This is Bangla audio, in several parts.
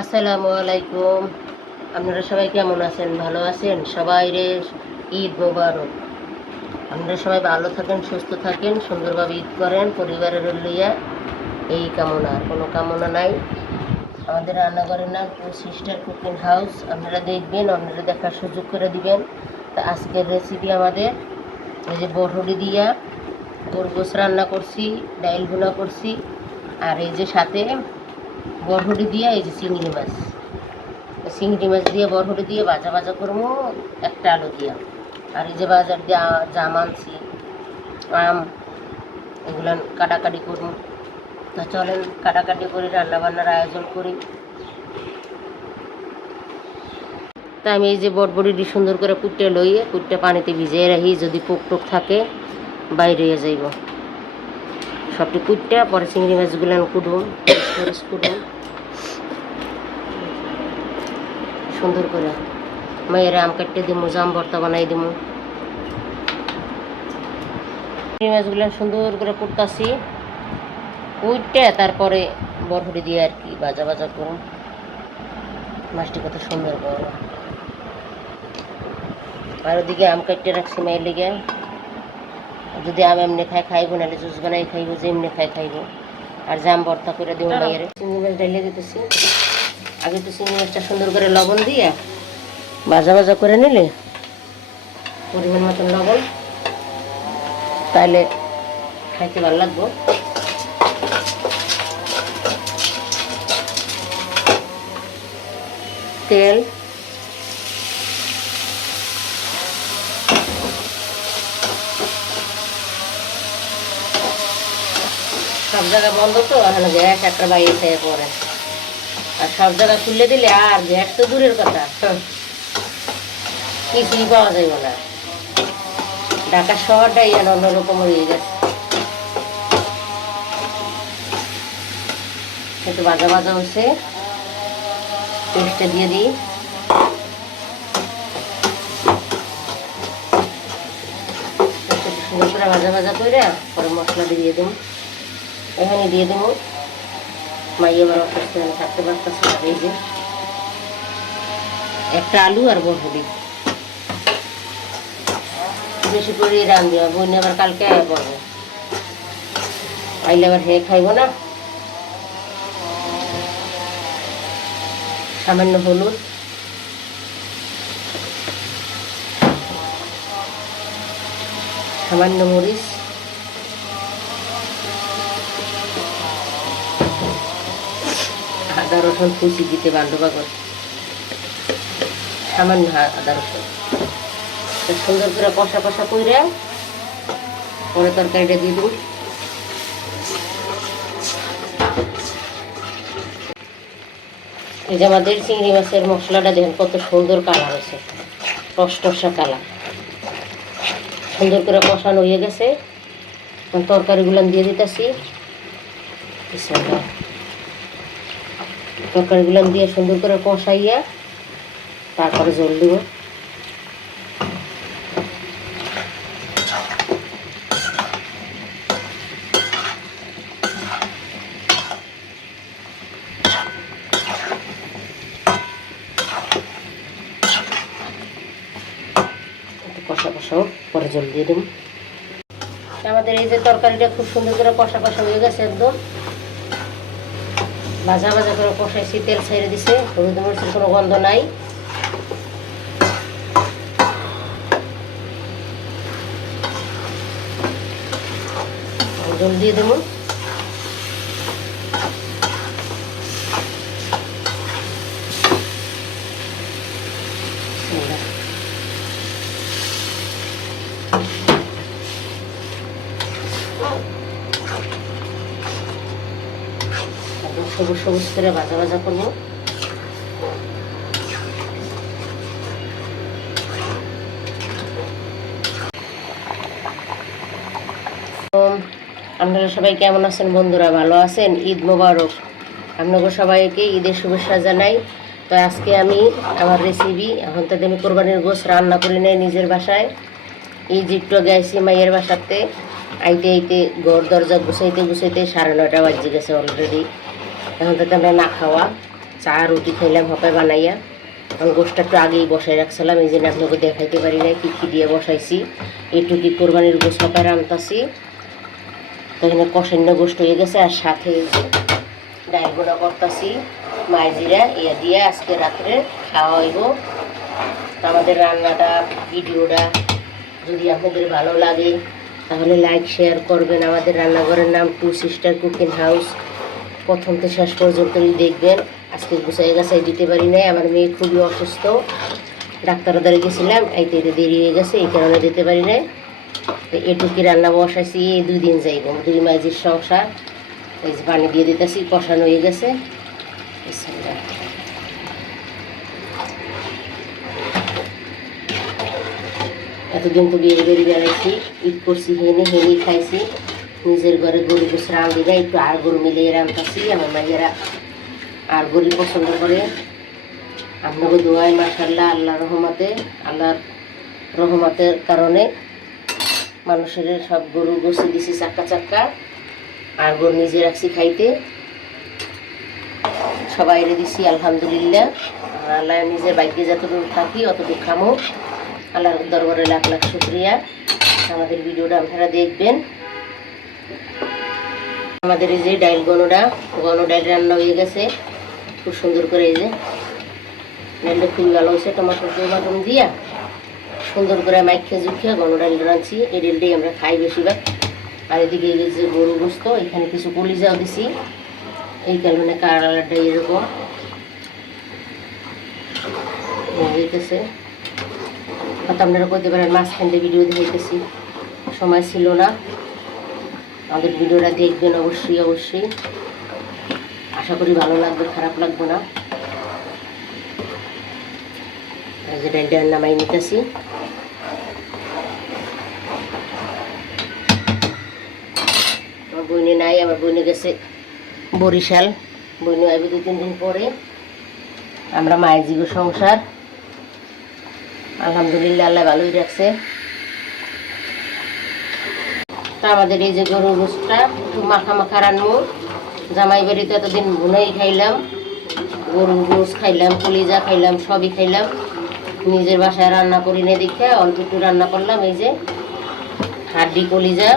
আসসালামু আলাইকুম। আপনারা সবাই কেমন আছেন? ভালো আছেন? সবাই রে ঈদ মোবারক। আপনারা সবাই ভালো থাকেন, সুস্থ থাকেন, সুন্দরভাবে ঈদ করেন পরিবারের লইয়া, এই কামনা, আর কোনো কামনা নাই। আমাদের রান্নাঘরের নাম টু সিস্টার কুকিং হাউস। আপনারা দেখবেন, আপনারা দেখার সুযোগ করে দিবেন। তা আজকের রেসিপি আমাদের এই যে বড়হড়ি দিয়া গরগোশ রান্না করছি, ডাইল ভুনা করছি, আর এই যে সাথে বড়হড়ি দিয়া এই যে চিংড়ি মাছ দিয়ে বড়হড়ি দিয়ে ভাজা ভাজা করবো, একটা আলু দিয়া। আর এই যে বাজার দিয়ে জাম আনছি, আম, এগুলো কাটাকাটি করবো। তা চলেন কাটাকাটি করে রান্নাবান্নার আয়োজন করি। তা আমি এই যে বটবড়িটি সুন্দর করে কুটে লইয়ে পানিতে ভিজিয়ে রাখি, যদি পোক টোক থাকে বাইরে যাইব। সবটি কুটে পরে চিংড়ি মাছগুলো কুটুম কুটুম সুন্দর করে। মায়ের আম কাটতে দিমু, জাম ভর্তা বানাই দিমু। চিংড়ি মাছগুলো সুন্দর করে কুটতাছি, কুটে তারপরে বরহড়ি দিয়ে আর কি ভাজা ভাজা করুন। মাছটি কত সুন্দর করবো। আর ওদিকে আম কাটতে রাখছি মায়ের লেগে, যদি আম এমনি খাইবো, নাহলে জুস বানাই খাইবো, যে এমনি খাইবো। আর জাম ভর্তা করে দিব মায়ের। চিংড়ি মাছ ডাইলে দিতেছি। আগে তো চিংড়ি মাছটা সুন্দর করে লবণ দিয়ে ভাজা ভাজা করে নিলে পরিমাণ মতন লবণ, তাহলে খাইতে ভালো লাগবো। তেল, সব জায়গা বন্ধ তো, এখন গ্যাস একটা বাইরে খেয়ে পড়ে। আর সব জায়গা খুলে দিলে আর গ্যাস তো দূরের কথা, কিছুই পাওয়া যাইব না। ঢাকা শহরটাই যেন অন্যরকম হয়ে গেছে। একটু ভাজা ভাজা হচ্ছে, পেস্টটা দিয়ে দিই। সুন্দর করে ভাজা ভাজা করে পরে মশলাটা দিয়ে দেবো। এখানে দিয়ে দেবো মাইয়ে আবার অসুস্থ থাকতে পারতেছে। এই যে একটা আলু আর বরবটি বেশি করে রান দেওয়া, বইনে আবার কালকে আয়া পড়বো, আইলে আবার হে খাইব না। সামান্য হলুদ, সামান্য মরিচ, আদা রসুন কুচি দিতে বান্ধবা করে, সামান্য আদা রসুন সুন্দর করে কষা কষা করে পরে তরকারিটা দিয়ে দেবো। এই যে আমাদের চিংড়ি মাছের মশলাটা দেখেন কত সুন্দর কালার হয়েছে, টসটসা কালার, সুন্দর করে কষানো হয়ে গেছে। তরকারিগুলো দিয়ে দিতেছি। তরকারিগুলো দিয়ে সুন্দর করে কষাইয়া তারপরে জল দিব। কষা কষাও পরে জল দিয়ে দেব। আমাদের এই যে তরকারিটা খুব সুন্দর করে কষা কষা হয়ে গেছে, একদম ভাজা ভাজা করে কষাইছি, তেল ছেড়ে দিছে, হলুদ মরিচের কোনো গন্ধ নাই। জল দিয়ে দেবো। সবুজ সবুজ করে ভাজা ভাজা করবো। আপনারা সবাই কেমন আছেন বন্ধুরা? ভালো আছেন? ঈদ মোবারক। আপনাকে সবাইকে ঈদের শুভেচ্ছা জানাই। তো আজকে আমি আমার রেসিপি, এখন তো আমি কোরবানির গোশত রান্না করে নেই নিজের বাসায়। এই যে একটু গেছি মাইয়ের বাসাতে, আইতে আইতে ঘর দরজা গুছাইতে গুছাইতে 9:30 বাজে গেছে অলরেডি। এখন থেকে আমরা না খাওয়া চা রুটি খাইলাম হপায় বানাইয়া। আমি গোষ্ঠটা একটু আগেই বসাই রাখছিলাম, এই জন্য আপনাকে দেখাইতে পারি নাই কী কী দিয়ে বসাইছি। এইটুকি কোরবানির গোশ হপায় রান্তাছি। তো এখানে কষান্য গোষ্ঠ হয়ে গেছে, আর সাথে ডাল গুঁড়া করতেছি মাইজিরা ইয়া দিয়ে আজকে রাত্রে খাওয়া হইব। আমাদের রান্নাটা ভিডিওটা যদি আপনাদের ভালো লাগে তাহলে লাইক শেয়ার করবেন। আমাদের রান্নাঘরের নাম টু সিস্টার কুকিং হাউস। প্রথম থেকে শেষ পর্যন্তই দেখবেন। আজকে গুছাই গাছাই দিতে পারি নাই, আমার মেয়ে খুবই অসুস্থ, ডাক্তার দ্বারা গেছিলাম, এইতে দেরি হয়ে গেছে, এই কারণে দিতে পারি নাই। তো এটুকি রান্না বসাইছি, এই 2 দিন যাইব, 2 মাইজির সংসার। এই যে পানি দিয়ে দিতেছি, কষানো হয়ে গেছে। এতদিন তো বিয়ে বেরিয়ে বেড়াইছি, ঈদ করছি, হেনি খাইছি। নিজের ঘরে গরু গোস রাঁধি না, একটু আর গরু মিলিয়ে রাঁধতাছি। আমার মাইয়েরা আর গরু পছন্দ করে। আপনাকে দোয়াই মাশাআল্লাহ, আল্লাহর রহমতের কারণে মানুষের সব গরু গোসে দিছি চাক্কা চাক্কা, আর গরু নিজে রাখছি খাইতে, সবাইরে দিছি আলহামদুলিল্লাহ। আল্লাহ নিজের বাইকে যতটুকু থাকি অতটুকু খামো। আল্লাহর দরবারে লাখ লাখ শুকরিয়া। আমাদের ভিডিওটা আপনারা দেখবেন। আমাদের এই যে ডাইল গণ ডাইল রান্না হয়ে গেছে খুব সুন্দর করে। এই যে ডাইলটা খুবই ভালো হয়েছে, টমাটো দিয়া সুন্দর করে মাইখে জুখিয়া গণ ডাইল রাঁধছি। এই ডাইলটাই আমরা খাই বেশিরভাগ। আর এদিকে এই যে গরু গোস্ত, এখানে কিছু কলিজাও দিছি, এই কারণে কালারটা এরকম হইতেছে। হয়তো আপনারা করতে পারেন মাঝখান দিয়ে ভিডিও দেখাইতেছি, সময় ছিল না। আমাদের ভিডিওটা দেখবেন অবশ্যই। আশা করি ভালো লাগবে, খারাপ লাগবে না। এই যে ডালটা নামাই নিতেছি। আমার বইনে নাই, আমার বইনে গেছে বরিশাল। বইনে আইবে 2-3 দিন পরে। আমরা মায়ের সংসার আলহামদুলিল্লাহ, আল্লাহ ভালোই রাখছে। তা আমাদের এই যে গরুর গোশটা একটু মাখা রান্নু। জামাই বাড়িতে এতদিন ভুনাই খাইলাম, গরুর গোশ খাইলাম, কলিজা খাইলাম, সবই খাইলাম। নিজের বাসায় রান্না করি না দেখে অল্প একটু রান্না করলাম। এই যে হাড্ডি কলিজা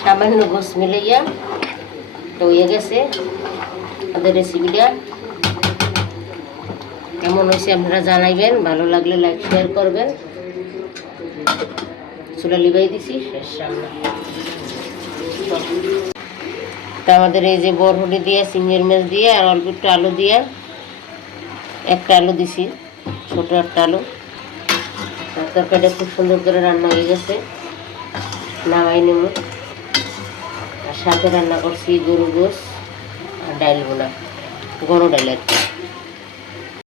সামান্য গোশ মিলাইয়া তো হয়ে গেছে আমাদের রেসিপিটা। কেমন হয়েছে আপনারা জানাইবেন, ভালো লাগলে লাইক শেয়ার করবেন। চুলা লিবাই দিছি, শেষ রান্না। তা আমাদের এই যে বরহটি দিয়ে, চিংড়ির মাছ দিয়ে, আর অল্প একটু আলু দিয়ে, একটা আলু দিছি, ছোট একটা আলু। তরকারিটা খুব সুন্দর করে রান্না হয়ে গেছে, নামাই নেব। আর সাথে রান্না করছি গরু গোশ আর ডাইল বোনা, গরু ডাইল আর কি।